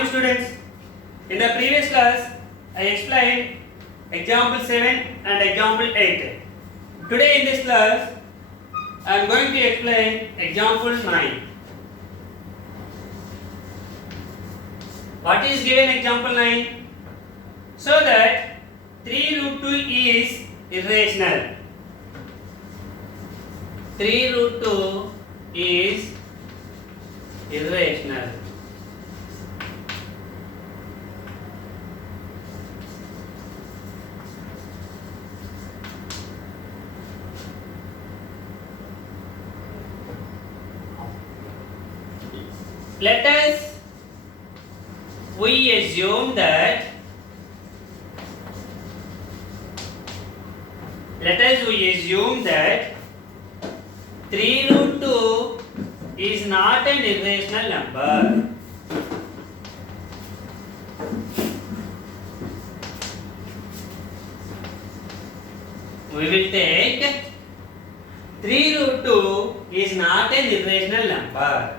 morning students. In the previous class, I explained example 7 and example 8. Today in this class, I am going to explain example 9. What is given example 9? So that 3 root 2 is irrational. 3 root 2 is irrational. Let us we assume that 3 root 2 is not an irrational number. We will take 3 root 2 is not an irrational number.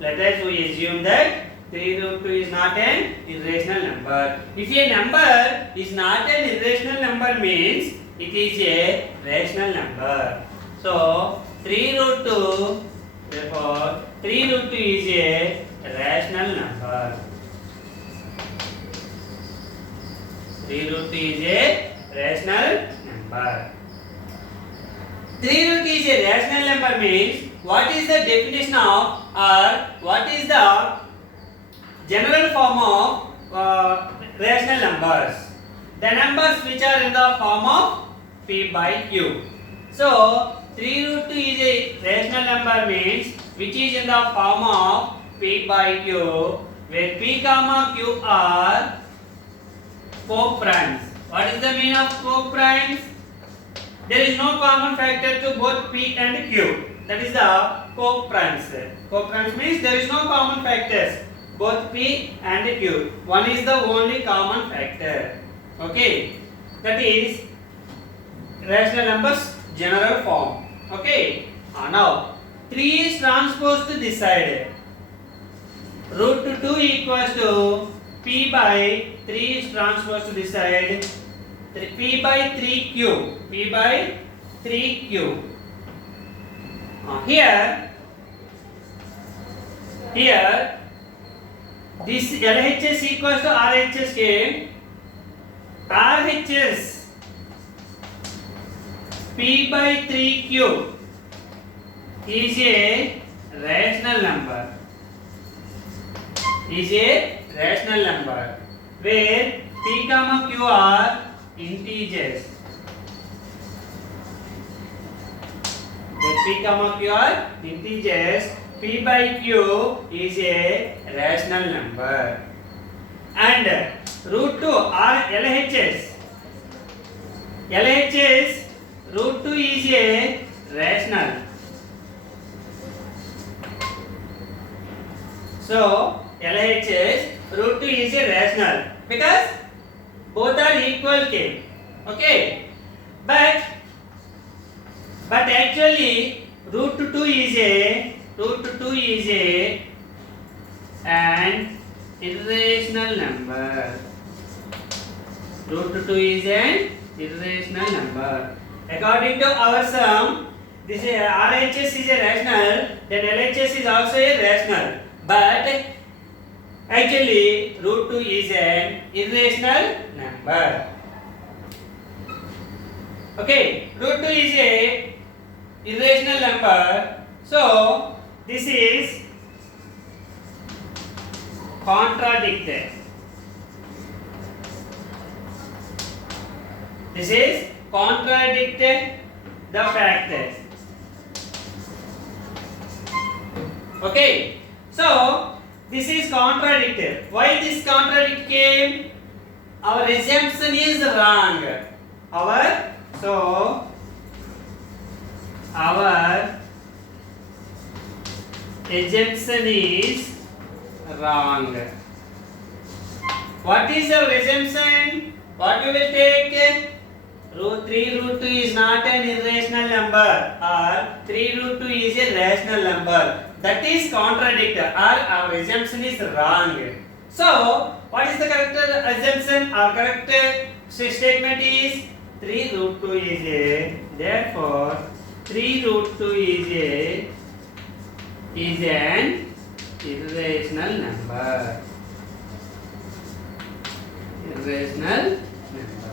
Let us we assume that 3 root 2 is not an irrational number. If a number is not an irrational number means it is a rational number. So 3 root 2, therefore 3 root 2 is a rational number. 3 root 2 is a rational number. 3 root 2 is a rational number means what is the definition of or what is the general form of rational numbers? The numbers which are in the form of p by q. So 3 root 2 is a rational number means which is in the form of p by q, where p comma q are coprimes. What is the meaning of coprimes? There is no common factor to both p and q. That is the coprimes. Coprimes means there is no common factors. Both p and q. One is the only common factor. Okay. That is rational numbers general form. Okay. Now 3 is transposed to this side. Root 2 equals to p by 3 is transposed to this side. P by 3q. P by 3q. Here this LHS equals to RHS came. RHS P by 3q is a rational number. Is a rational number where p comma q are integers. Where p comma q are integers, p by q is a rational number. And root 2 are LHS. LHS root 2 is a rational. So LHS root 2 is a rational because both are equal k. Okay. But actually root 2 is an irrational number. Root 2 is an irrational number. According to our sum, this RHS is a rational, then LHS is also a rational. But actually root 2 is an irrational number. Okay, root 2 is a irrational number. So this is contradicted. This is contradicted the fact. Okay, so this is contradicted. Why this contradict came? Our assumption is wrong. Our assumption is wrong. What is our assumption? What we will take? Root 3 root 2 is not an irrational number, or 3 root 2 is a rational number. That is contradictory, or our assumption is wrong. So, what is the correct assumption or correct statement is 3 root 2 is a, therefore 3 root 2 is an irrational number. Irrational number.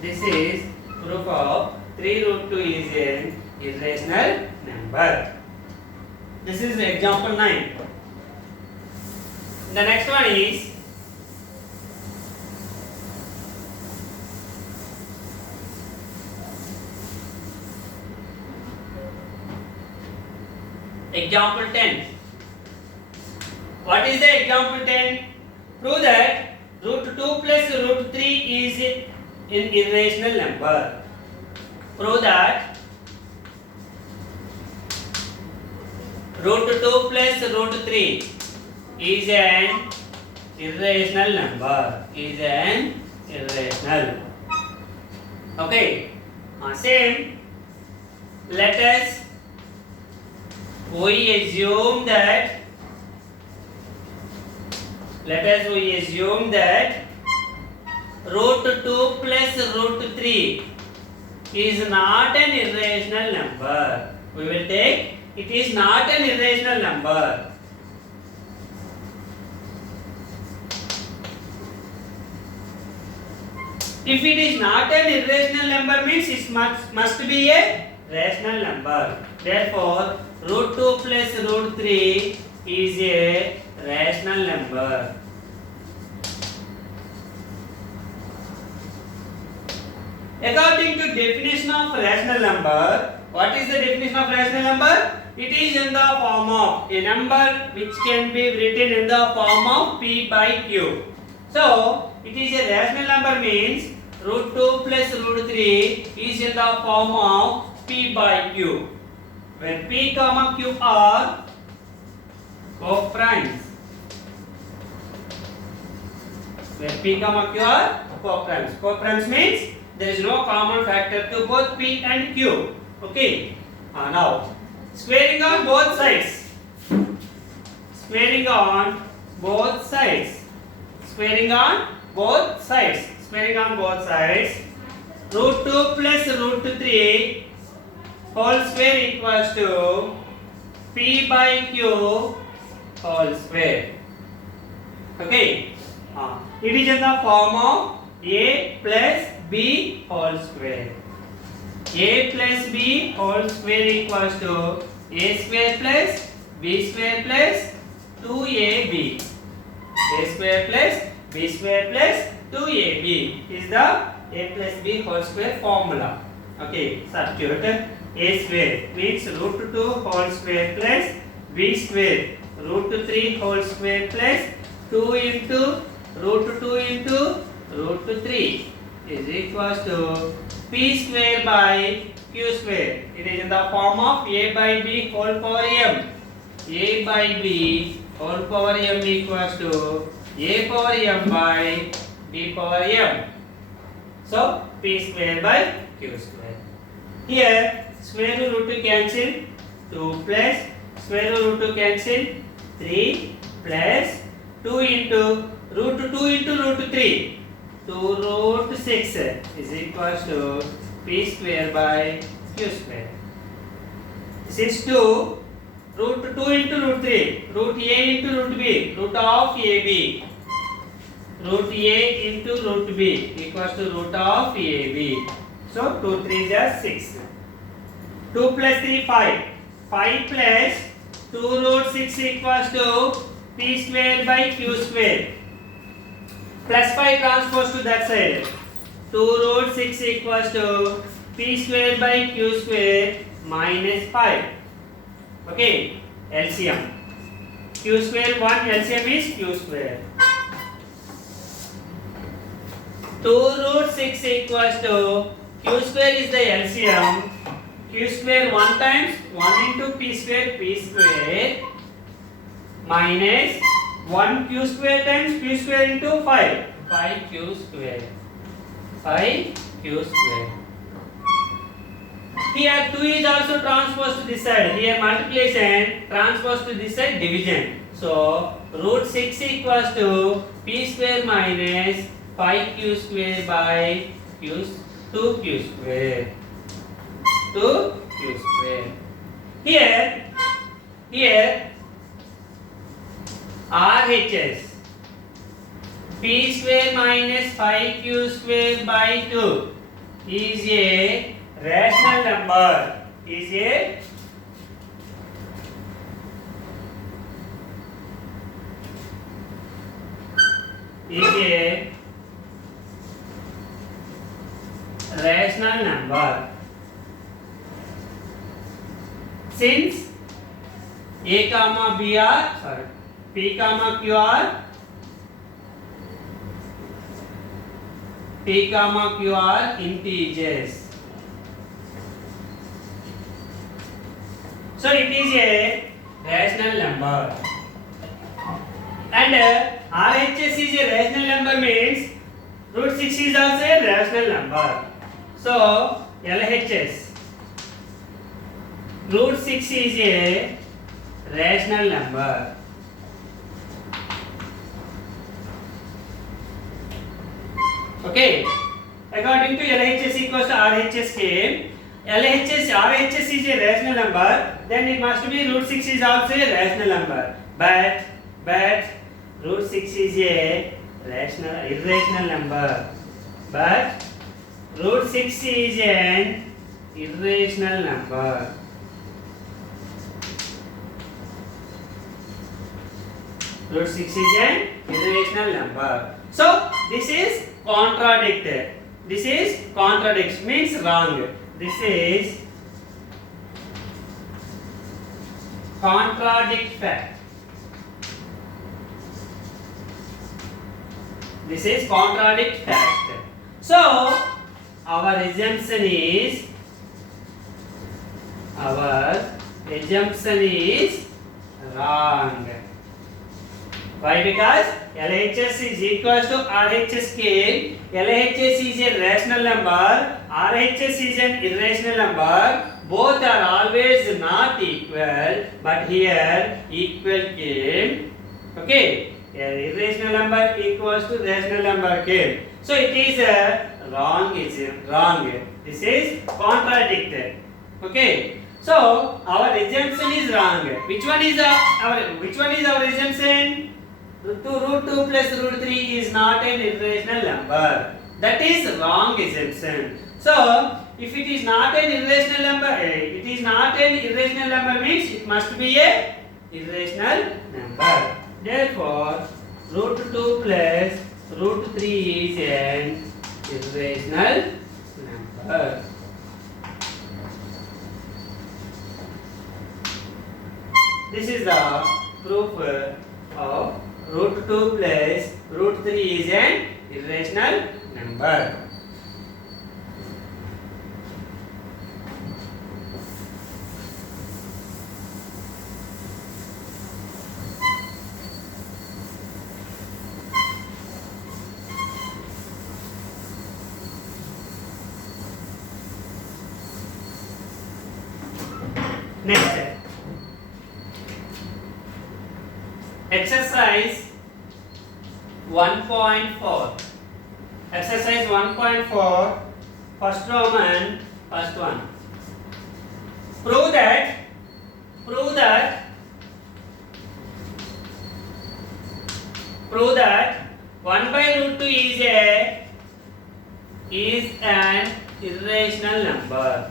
This is proof of 3 root 2 is an irrational number. This is example 9. The next one is example 10. What is the example 10? Prove that root 2 plus root 3 is an irrational number. Prove that root 2 plus root 3 is an irrational number. Is an irrational. Okay. Same. Let us we assume that root 2 plus root 3 is not an irrational number. We will take it is not an irrational number. If it is not an irrational number means it must be a rational number. Therefore, root 2 plus root 3 is a rational number. According to definition of rational number, what is the definition of rational number? It is in the form of a number which can be written in the form of p by q. So, it is a rational number means root 2 plus root 3 is in the form of p by q, where p comma q are co-primes. Where p comma q are co-primes. Co-primes means there is no common factor to both p and q. Okay. Now, squaring on both sides. Squaring on both sides. Squaring on both sides. Squaring on both sides. Root 2 plus root 3 whole square equals to p by q whole square. Okay. It is in the form of a plus b whole square. A plus b whole square equals to a square plus b square plus 2ab. A square plus b square plus 2ab is the a plus b whole square formula. Okay, substitute a square means root 2 whole square plus b square root 3 whole square plus 2 into root 2 into root 3 is equals to p square by q square. It is in the form of a by b whole power m. A by b whole power m equals to a power m by b power m. So, p square by q square. Here, square root to cancel 2 plus square root to cancel 3 plus 2 into root 2 into root 3. 2 root 6 is equals to p square by q square. This is 2 root 2 into root 3. Root a into root b. Root of ab. Root a into root b equals to root of ab. So 2 3 is 6. 2 plus 3 5. 5 plus 2 root 6 equals to p square by q square. Plus 5 transpose to that side. 2 root 6 equals to p square by q square minus 5. Okay, LCM. Q square 1, LCM is q square. 2 root 6 equals to q square is the LCM. Q square 1 times 1 into p square minus 1 q square times q square into 5 q square. 5 q square. Here 2 is also transposed to this side. Here multiplication, transpose to this side, division. So root 6 equals to p square minus 5q square by q 2q square. 2q square. Here RHS p square minus 5q square by 2 is a rational number. Is a rational number since a comma b are p comma q are integers. So it is a rational number. And RHS is a rational number means root 6 is also a rational number. So LHS root 6 is a rational number. Okay. According to LHS equals to RHS came. RHS is a rational number. Then it must be root 6 is also a rational number. But root 6 is a irrational number. But root 6 is an irrational number. Root 6 is an irrational number. So this is contradicted. This is contradicts means wrong. This is contradict fact. This is contradict fact. So our assumption is wrong. Why? Because LHS is equals to RHS came. LHS is a rational number. RHS is an irrational number. Both are always not equal, but here equal came. Okay, irrational number equals to rational number came. So it is wrong. Is wrong. This is contradicted. Okay. So our assumption is wrong. Which one is our assumption? Root 2 plus root 3 is not an irrational number. That is wrong assumption. So if it is not an irrational number, means it must be a irrational number. Therefore, root 2 plus root 3 is an irrational number. This is the proof of root 2 plus root 3 is an irrational number. Next, exercise 1.4. Exercise 1.4, first Roman, first one. Prove that 1 by root 2 is an irrational number.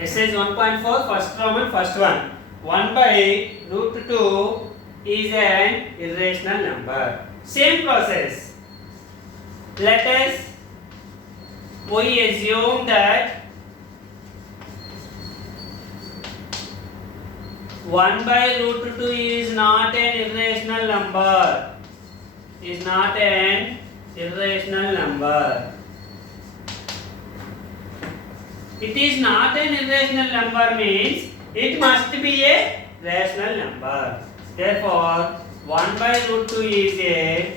Exercise 1.4, first Roman, first one. 1 by root 2 is an irrational number. Same process. We assume that 1 by root 2 is not an irrational number. Is not an irrational number. It is not an irrational number means it must be a rational number. Therefore, 1 by root 2 is a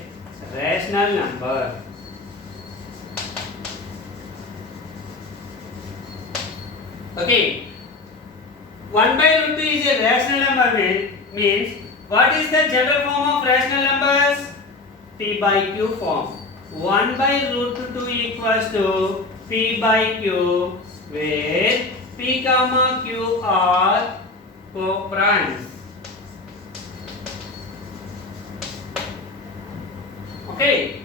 rational number. Okay. 1 by root 2 is a rational number means what is the general form of rational numbers? P by Q form. 1 by root 2 equals to P by Q, where P comma Q are co-primes. Okay.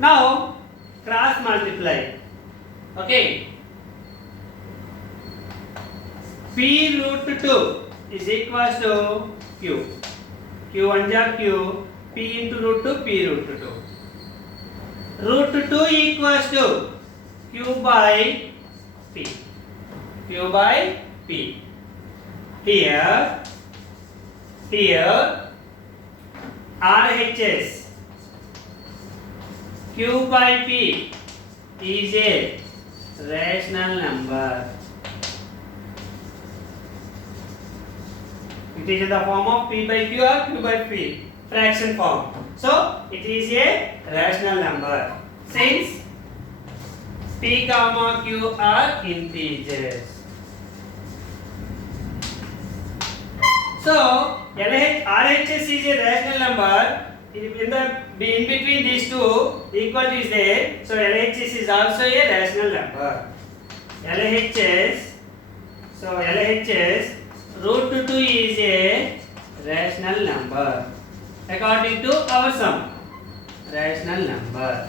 Now cross multiply. Okay. P root 2 is equals to Q. Q 1 jar Q. P into root 2, P root 2. Root 2 equals to Q by P. Q by P. Here RHS Q by P is a rational number. It is in the form of P by Q or Q by P, fraction form. So it is a rational number since P comma Q are integers. So RHS is a rational number. In between these two, equal is there. So LHS is also a rational number. LHS root 2 is a rational number according to our sum. Rational number.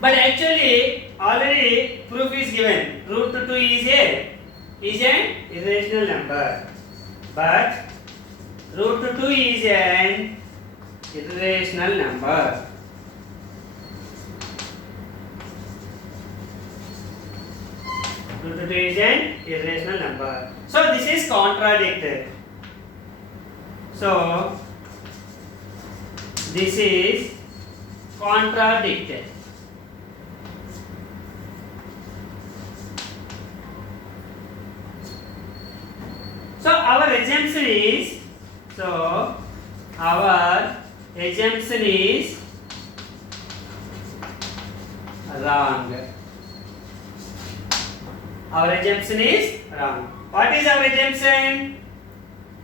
But actually already proof is given. Root 2 is an irrational number. But root 2 is an irrational number. Root 2 is an irrational number. So this is contradicted. So this is contradicted. So our assumption is wrong. Our assumption is wrong. What is our assumption?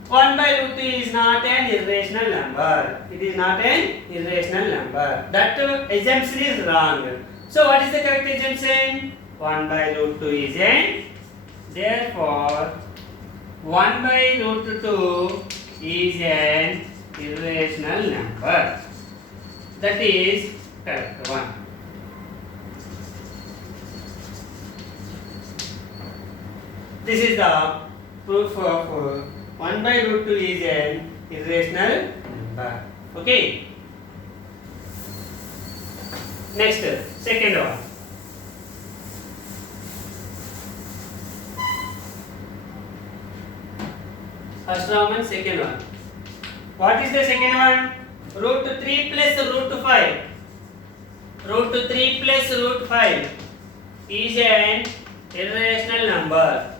1 by root 2 is not an irrational number. It is not an irrational number. That assumption is wrong. So what is the correct assumption? 1 by root 2 is n. Therefore 1 by root 2 is an irrational number. That is correct one. This is the proof of 1 by root 2 is an irrational number. Okay. Next, second one. First one, second one. What is the second one? Root 3 plus root 5. Root 3 plus root 5 is an irrational number.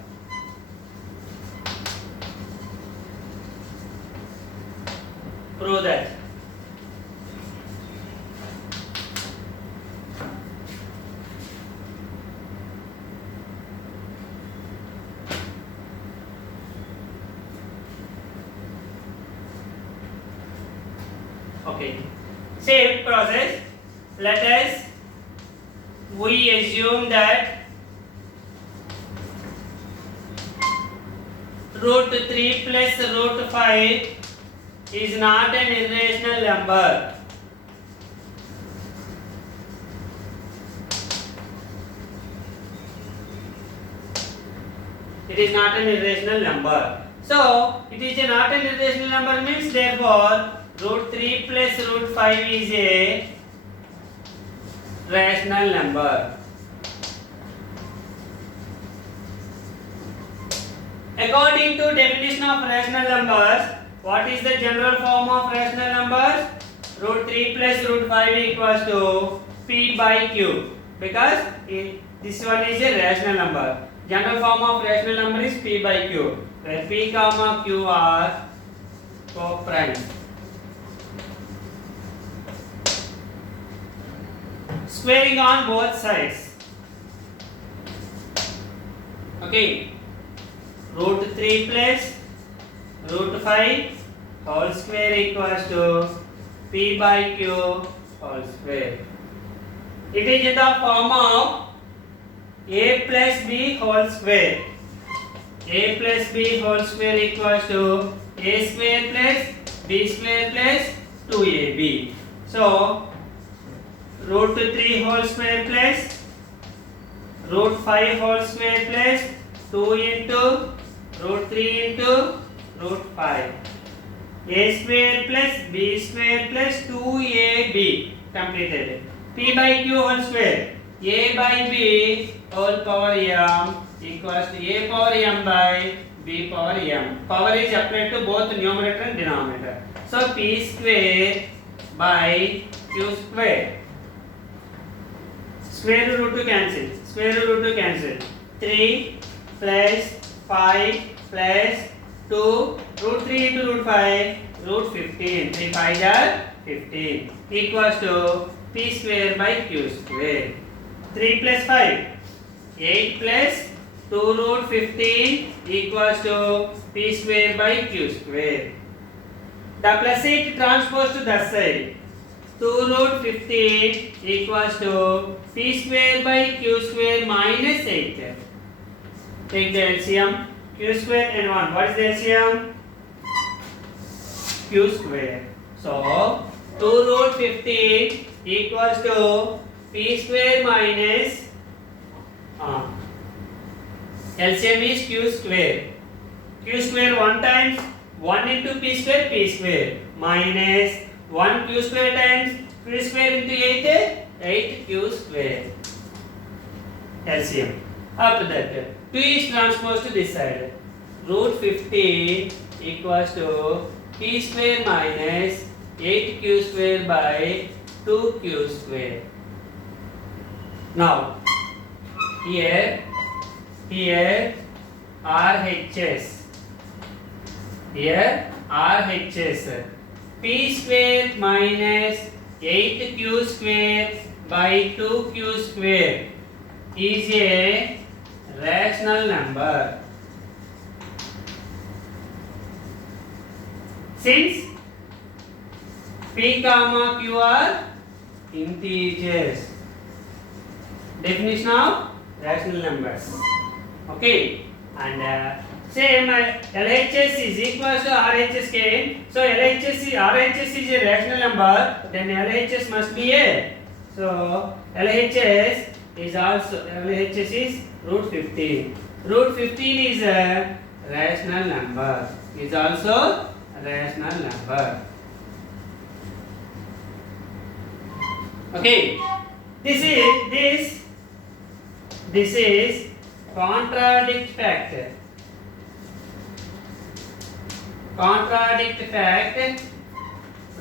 Prove that. Okay. Same process. We assume that root 3 plus root 5 is not an irrational number. It is not an irrational number. So, it is not an irrational number means therefore root 3 plus root 5 is a rational number. According to definition of rational numbers, what is the general form of rational numbers? Root 3 plus root 5 equals to P by Q. Because this one is a rational number. General form of rational number is P by Q, where P comma Q are co-primes. Squaring on both sides. Okay. root 3 plus root 5 whole square equals to p by q whole square. It is in the form of a plus b whole square. A plus b whole square equals to a square plus b square plus 2ab. So root 3 whole square plus root 5 whole square plus 2 into root 3 into root 5. A square plus b square plus 2ab completed. P by q whole square. A by b whole power m equals to a power m by b power m. Power is applied to both numerator and denominator. So p square by q square. Square root to cancel. Square root to cancel. 3 plus 5 plus 2 root 3 into root 5 root 15. 3 5 are 15 equals to p square by q square. 3 plus 5 8 plus 2 root 15 equals to p square by q square. The plus 8 transposed to that side. 2 root 15 equals to p square by q square minus 8. Take the LCM. Q square and 1. What is the LCM? Q square. So 2 root 15 equals to p square minus LCM is q square. Q square 1 times 1 into p square minus 1 q square times q square into 8 q square. LCM. After that 2 is transposed to this side. Root 15 equals to p square minus 8q square by 2q square. Now here RHS. Here RHS. P square minus 8q square by 2q square is a rational number. Since p comma q are integers. Definition of rational numbers. Okay, and same LHS is equals to RHS came. So RHS is a rational number. Then LHS must be a. So LHS is root 15. Root 15 is a rational number. Is also a rational number. Okay, this is contradict fact. Contradict fact.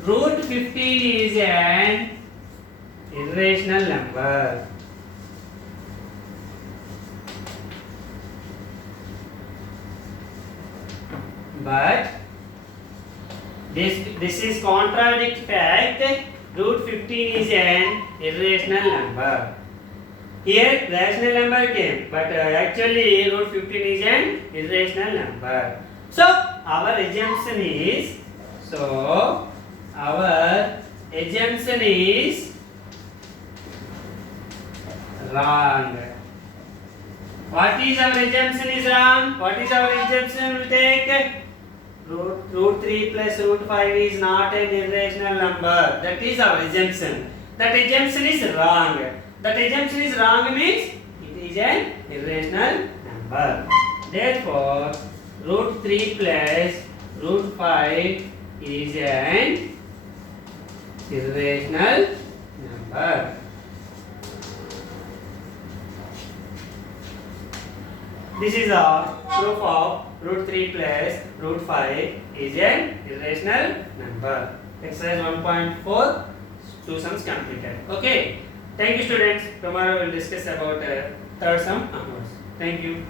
Root 15 is an irrational number. But this is contradict fact. Root 15 is an irrational number. Here rational number came, but actually root 15 is an irrational number. So our assumption is wrong. What is our assumption is wrong? What is our assumption will take? Root 3 plus root 5 is not an irrational number. That is our assumption. That assumption is wrong. That assumption is wrong means it is an irrational number. Therefore, root 3 plus root 5 is an irrational number. This is a proof of root 3 plus root 5 is an irrational number. Exercise 1.4, 2 sums completed. Okay. Thank you, students. Tomorrow we will discuss about third sum onwards. Thank you.